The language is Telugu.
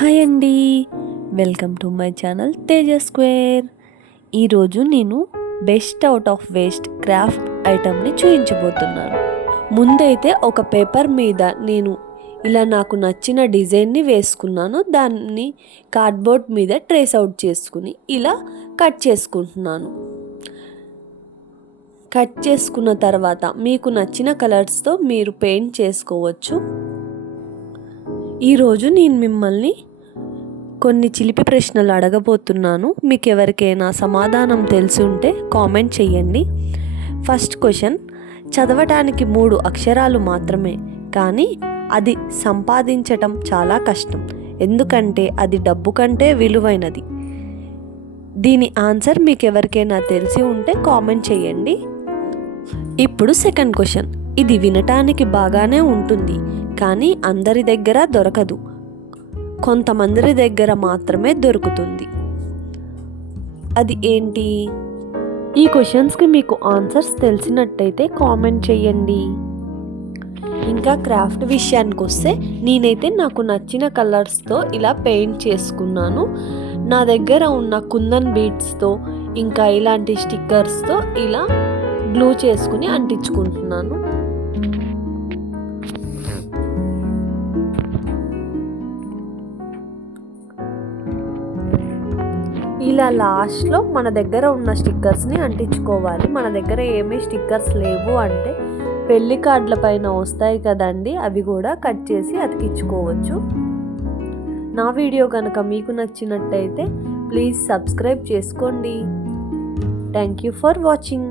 హాయ్ అండి, welcome to my channel Teja square. ఈరోజు నేను best out of waste craft ఐటమ్ని చూపించబోతున్నాను. ముందైతే ఒక పేపర్ మీద నేను ఇలా నాకు నచ్చిన డిజైన్ని వేసుకున్నాను. దాన్ని కార్డ్బోర్డ్ మీద ట్రేస్ అవుట్ చేసుకుని ఇలా కట్ చేసుకుంటున్నాను. కట్ చేసుకున్న తర్వాత మీకు నచ్చిన కలర్స్తో మీరు పెయింట్ చేసుకోవచ్చు. ఈరోజు నేను మిమ్మల్ని కొన్ని చిలిపి ప్రశ్నలు అడగబోతున్నాను. మీకు ఎవరికైనా సమాధానం తెలిసి ఉంటే కామెంట్ చేయండి. ఫస్ట్ క్వశ్చన్, చదవటానికి 3 అక్షరాలు మాత్రమే, కానీ అది సంపాదించటం చాలా కష్టం, ఎందుకంటే అది డబ్బు కంటే విలువైనది. దీని ఆన్సర్ మీకు ఎవరికైనా తెలిసి ఉంటే కామెంట్ చేయండి. ఇప్పుడు సెకండ్ క్వశ్చన్, ఇది వినటానికి బాగానే ఉంటుంది, కానీ అందరి దగ్గర దొరకదు, కొంతమంది దగ్గర మాత్రమే దొరుకుతుంది. అది ఏంటి? ఈ క్వశ్చన్స్కి మీకు ఆన్సర్స్ తెలిసినట్టయితే కామెంట్ చేయండి. ఇంకా క్రాఫ్ట్ విషయానికి వస్తే నేనైతే నాకు నచ్చిన కలర్స్తో ఇలా పెయింట్ చేసుకున్నాను. నా దగ్గర ఉన్న కుందన్ బీడ్స్తో ఇంకా ఇలాంటి స్టిక్కర్స్తో ఇలా గ్లూ చేసుకుని అంటించుకుంటున్నాను. ఇలా లాస్ట్లో మన దగ్గర ఉన్న స్టిక్కర్స్ని అంటించుకోవాలి. మన దగ్గర ఏమీ స్టిక్కర్స్ లేవు అంటే పెళ్లి కార్డుల పైన వస్తాయి కదండి, అవి కూడా కట్ చేసి అతికించుకోవచ్చు. నా వీడియో కనుక మీకు నచ్చినట్టయితే ప్లీజ్ సబ్స్క్రైబ్ చేసుకోండి. Thank you for watching.